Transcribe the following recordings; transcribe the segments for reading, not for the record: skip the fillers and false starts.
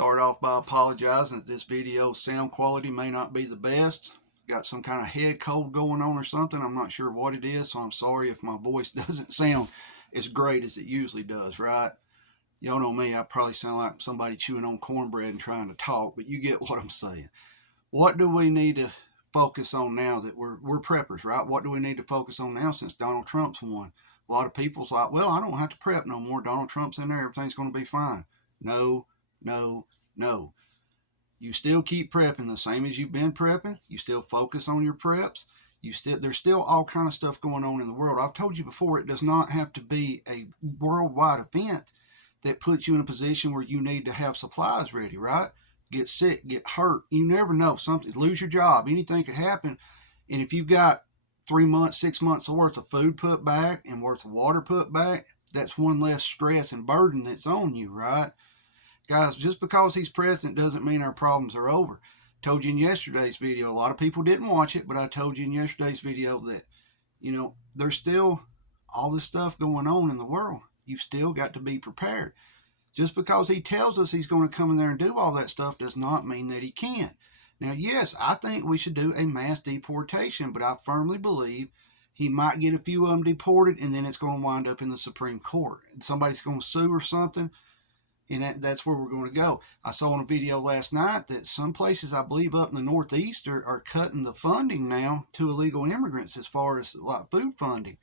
Start off by apologizing that this video sound quality may not be the best. Got some kind of head cold going on or something. I'm not sure what it is, so I'm sorry if my voice doesn't sound as great as it usually does, right? Y'all know me, I probably sound like somebody chewing on cornbread and trying to talk, but you get what I'm saying. What do we need to focus on now that we're preppers, right? What do we need to focus on now since Donald Trump's won? A lot of people's like, well, I don't have to prep no more. Donald Trump's in there. Everything's going to be fine. No, no, no. You still keep prepping the same as you've been prepping. You still focus on your preps. There's still all kind of stuff going on in the world. I've told you before, it does not have to be a worldwide event that puts you in a position where you need to have supplies ready, right? Get sick, get hurt. You never know. Something, lose your job. Anything could happen. And if you've got 3 months, 6 months worth of food put back and worth of water put back, that's one less stress and burden that's on you, right? Guys, just because he's president doesn't mean our problems are over. I told you in yesterday's video, a lot of people didn't watch it, but I told you in yesterday's video that, there's still all this stuff going on in the world. You've still got to be prepared. Just because he tells us he's going to come in there and do all that stuff does not mean that he can. Now, yes, I think we should do a mass deportation, but I firmly believe he might get a few of them deported, and then it's going to wind up in the Supreme Court. Somebody's going to sue or something, and that's where we're going to go. I saw in a video last night that some places, I believe up in the Northeast, are cutting the funding now to illegal immigrants as far as like food funding,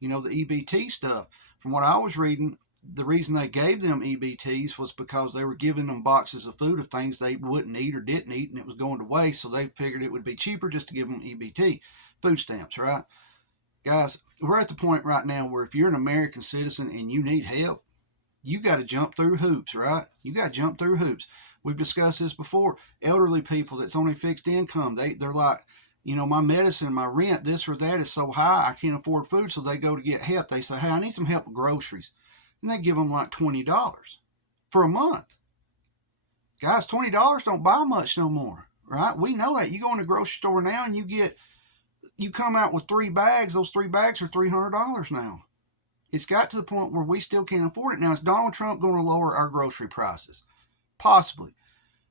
the EBT stuff. From what I was reading, the reason they gave them EBTs was because they were giving them boxes of food of things they wouldn't eat or didn't eat, and it was going to waste, so they figured it would be cheaper just to give them EBT, food stamps, right? Guys, we're at the point right now where if you're an American citizen and you need help, you got to jump through hoops, right? You got to jump through hoops. We've discussed this before. Elderly people that's on a fixed income, they're like, my medicine, my rent, this or that is so high, I can't afford food, so they go to get help. They say, hey, I need some help with groceries. And they give them like $20 for a month. Guys, $20 don't buy much no more, right? We know that. You go in the grocery store now and you come out with 3 bags. Those 3 bags are $300 now. It's got to the point where we still can't afford it. Now, is Donald Trump going to lower our grocery prices? Possibly.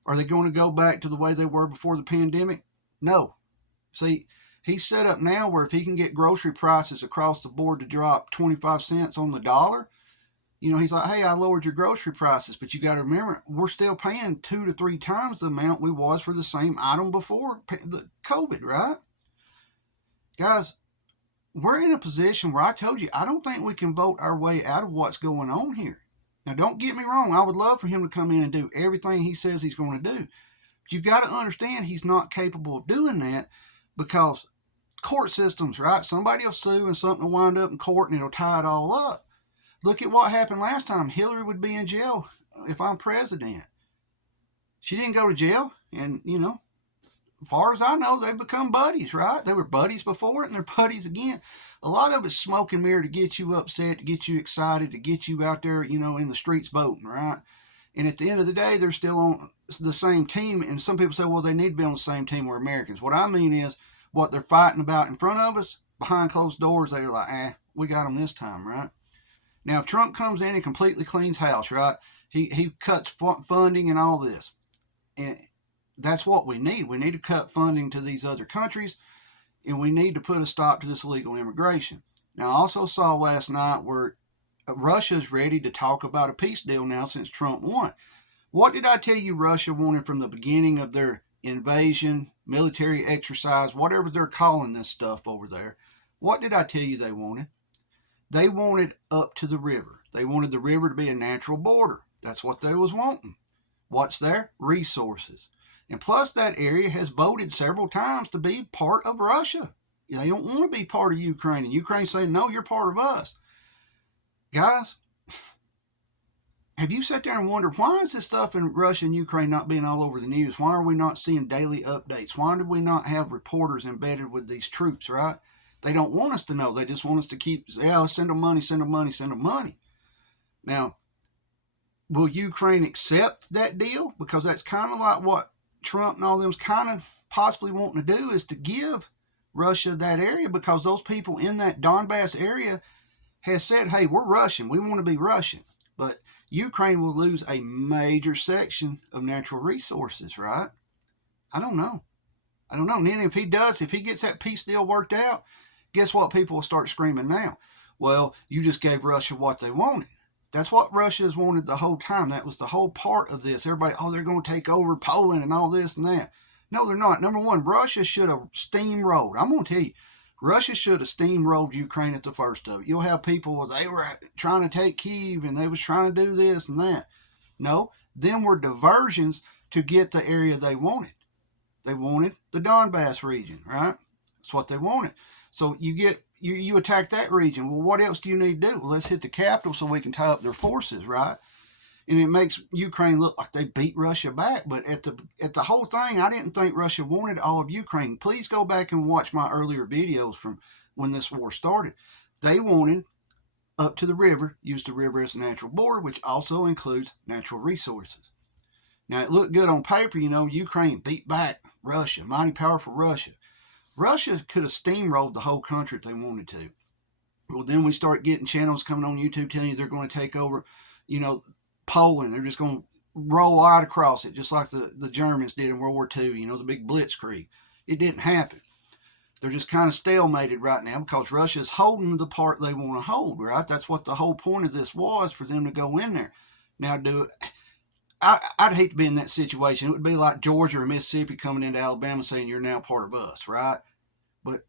Are they going to go back to the way they were before the pandemic? No. See, he's set up now where if he can get grocery prices across the board to drop 25 cents on the dollar, he's like, hey, I lowered your grocery prices, but you got to remember, we're still paying 2 to 3 times the amount we was for the same item before the COVID, right? Guys, we're in a position where I told you, I don't think we can vote our way out of what's going on here. Now, don't get me wrong. I would love for him to come in and do everything he says he's going to do. But you got to understand he's not capable of doing that because court systems, right? Somebody will sue and something will wind up in court and it'll tie it all up. Look at what happened last time. Hillary would be in jail if I'm president. She didn't go to jail. And, as far as I know, they've become buddies, right? They were buddies before it and they're buddies again. A lot of it's smoke and mirror to get you upset, to get you excited, to get you out there, in the streets voting, right? And at the end of the day, they're still on the same team. And some people say, well, they need to be on the same team. We're Americans. What I mean is what they're fighting about in front of us, behind closed doors, they're like, we got them this time, right? Now, if Trump comes in and completely cleans house, right, he cuts funding and all this. And that's what we need. We need to cut funding to these other countries, and we need to put a stop to this illegal immigration. Now, I also saw last night where Russia's ready to talk about a peace deal now since Trump won. What did I tell you Russia wanted from the beginning of their invasion, military exercise, whatever they're calling this stuff over there? What did I tell you they wanted? They wanted up to the river. They wanted the river to be a natural border. That's what they was wanting. What's there? Resources. And plus, that area has voted several times to be part of Russia. They don't want to be part of Ukraine. And Ukraine saying, no, you're part of us. Guys, have you sat there and wondered, why is this stuff in Russia and Ukraine not being all over the news? Why are we not seeing daily updates? Why do we not have reporters embedded with these troops, right? They don't want us to know. They just want us to keep, let's send them money, send them money, send them money. Now, will Ukraine accept that deal? Because that's kind of like what Trump and all them's kind of possibly wanting to do, is to give Russia that area, because those people in that Donbass area has said, hey, we're Russian. We want to be Russian. But Ukraine will lose a major section of natural resources, right? I don't know. I don't know. And then if he does, if he gets that peace deal worked out, guess what people will start screaming now? Well, you just gave Russia what they wanted. That's what Russia has wanted the whole time. That was the whole part of this. Everybody, oh, they're going to take over Poland and all this and that. No, they're not. Number one, Russia should have steamrolled. I'm going to tell you, Russia should have steamrolled Ukraine at the first of it. You'll have people, they were trying to take Kyiv and they was trying to do this and that. No, them were diversions to get the area they wanted. They wanted the Donbass region, right? That's what they wanted. So you attack that region. Well, what else do you need to do? Well, let's hit the capital so we can tie up their forces, right? And it makes Ukraine look like they beat Russia back. But at the whole thing, I didn't think Russia wanted all of Ukraine. Please go back and watch my earlier videos from when this war started. They wanted up to the river, use the river as a natural border, which also includes natural resources. Now, it looked good on paper, Ukraine beat back Russia, mighty powerful Russia. Russia could have steamrolled the whole country if they wanted to. Well, then we start getting channels coming on YouTube telling you they're going to take over, Poland. They're just going to roll right across it, just like the Germans did in World War II, the big blitzkrieg. It didn't happen. They're just kind of stalemated right now because Russia's holding the part they want to hold, right? That's what the whole point of this was, for them to go in there. Now, I'd hate to be in that situation. It would be like Georgia or Mississippi coming into Alabama saying you're now part of us, right? But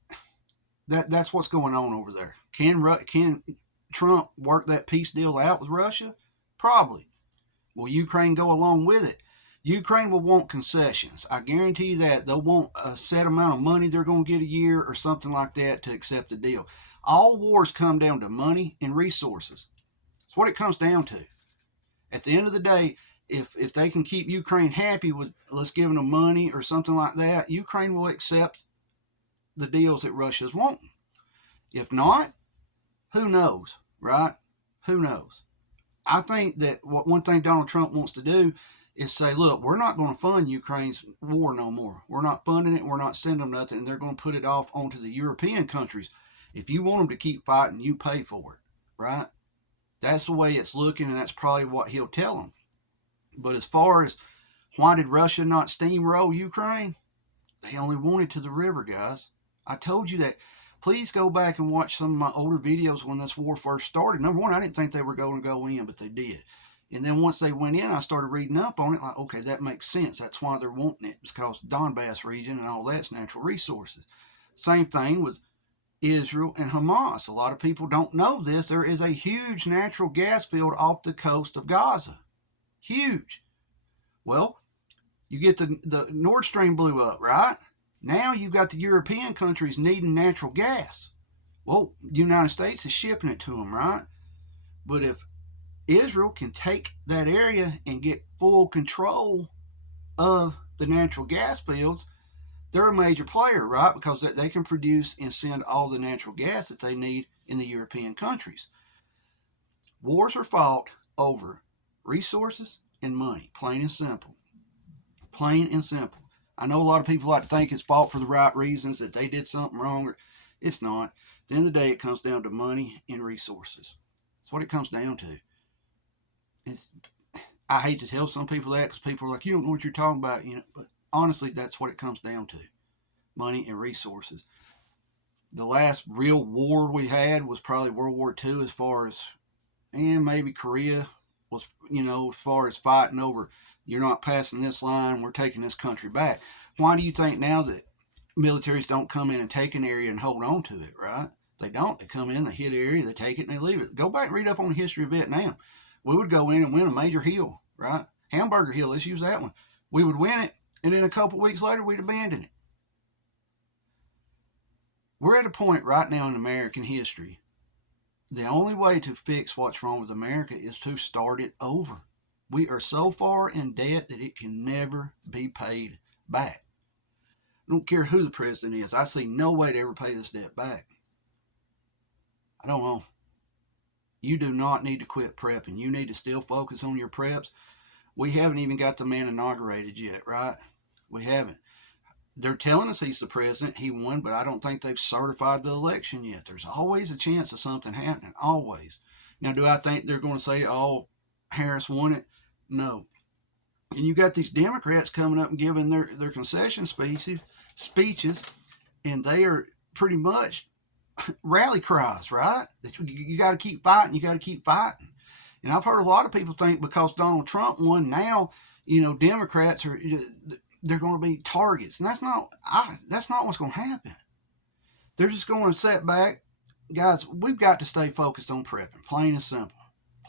that's what's going on over there. Can Trump work that peace deal out with Russia? Probably. Will Ukraine go along with it? Ukraine will want concessions. I guarantee you that. They'll want a set amount of money they're going to get a year or something like that to accept the deal. All wars come down to money and resources. That's what it comes down to. At the end of the day, if they can keep Ukraine happy with let's give them money or something like that, Ukraine will accept the deals that Russia's wanting. If not, who knows, right? Who knows? I think that one thing Donald Trump wants to do is say, look, we're not going to fund Ukraine's war no more. We're not funding it. We're not sending them nothing. And they're going to put it off onto the European countries. If you want them to keep fighting, you pay for it, right? That's the way it's looking, and that's probably what he'll tell them. But as far as why did Russia not steamroll Ukraine? They only wanted to the river, guys. I told you that. Please go back and watch some of my older videos when this war first started. Number one, I didn't think they were going to go in, but they did. And then once they went in, I started reading up on it. Like, okay, that makes sense. That's why they're wanting it. It's because Donbass region and all that's natural resources. Same thing with Israel and Hamas. A lot of people don't know this. There is a huge natural gas field off the coast of Gaza. Huge. Well, you get the Nord Stream blew up, right? Now you've got the European countries needing natural gas. Well, the United States is shipping it to them, right? But if Israel can take that area and get full control of the natural gas fields, they're a major player, right? Because they can produce and send all the natural gas that they need in the European countries. Wars are fought over resources and money, plain and simple. Plain and simple. I know a lot of people like to think it's fought for the right reasons, that they did something wrong. It's not. At the end of the day, it comes down to money and resources. That's what it comes down to. I hate to tell some people that because people are like, you don't know what you're talking about, but honestly, that's what it comes down to. Money and resources. The last real war we had was probably World War II, as far as, and maybe Korea was, as far as fighting over, you're not passing this line, we're taking this country back. Why do you think now that militaries don't come in and take an area and hold on to it, right? They don't. They come in, they hit an area, they take it, and they leave it. Go back and read up on the history of Vietnam. We would go in and win a major hill, right? Hamburger Hill, let's use that one. We would win it, and then a couple weeks later, we'd abandon it. We're at a point right now in American history, the only way to fix what's wrong with America is to start it over. We are so far in debt that it can never be paid back. I don't care who the president is. I see no way to ever pay this debt back. I don't know. You do not need to quit prepping. You need to still focus on your preps. We haven't even got the man inaugurated yet, right? We haven't. They're telling us he's the president. He won, but I don't think they've certified the election yet. There's always a chance of something happening. Always. Now, do I think they're going to say, oh, Harris won it? No. And you got these Democrats coming up and giving their concession speeches, and they are pretty much rally cries, right? You got to keep fighting. You got to keep fighting. And I've heard a lot of people think because Donald Trump won now, Democrats they're going to be targets, and that's not what's going to happen. They're just going to sit back, guys. We've got to stay focused on prepping, plain and simple.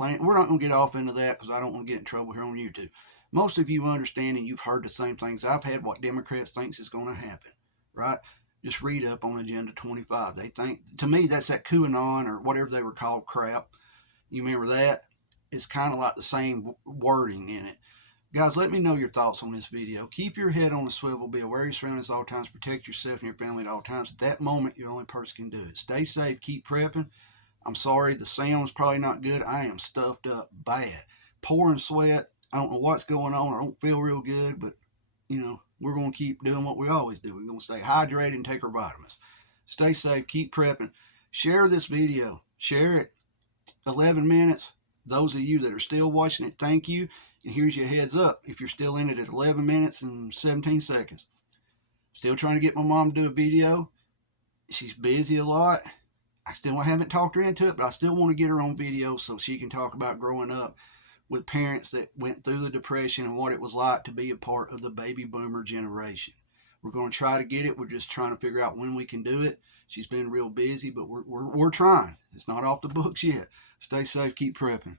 We're not going to get off into that because I don't want to get in trouble here on YouTube. Most of you understand and you've heard the same things I've had. What Democrats thinks is going to happen, right? Just read up on Agenda 25. They think, to me, that's that QAnon or whatever they were called crap. You remember that? It's kind of like the same wording in it. Guys, let me know your thoughts on this video. Keep your head on the swivel. Be aware of your surroundings at all times. Protect yourself and your family at all times. At that moment, you're the only person can do it. Stay safe. Keep prepping. I'm sorry, the sound's probably not good. I am stuffed up bad. Pouring sweat. I don't know what's going on. I don't feel real good, but, we're going to keep doing what we always do. We're going to stay hydrated and take our vitamins. Stay safe. Keep prepping. Share this video. Share it. 11 minutes. Those of you that are still watching it, thank you. And here's your heads up. If you're still in it at 11 minutes and 17 seconds. Still trying to get my mom to do a video. She's busy a lot. I still haven't talked her into it, but I still want to get her on video so she can talk about growing up with parents that went through the Depression and what it was like to be a part of the baby boomer generation. We're going to try to get it. We're just trying to figure out when we can do it. She's been real busy, but we're trying. It's not off the books yet. Stay safe. Keep prepping.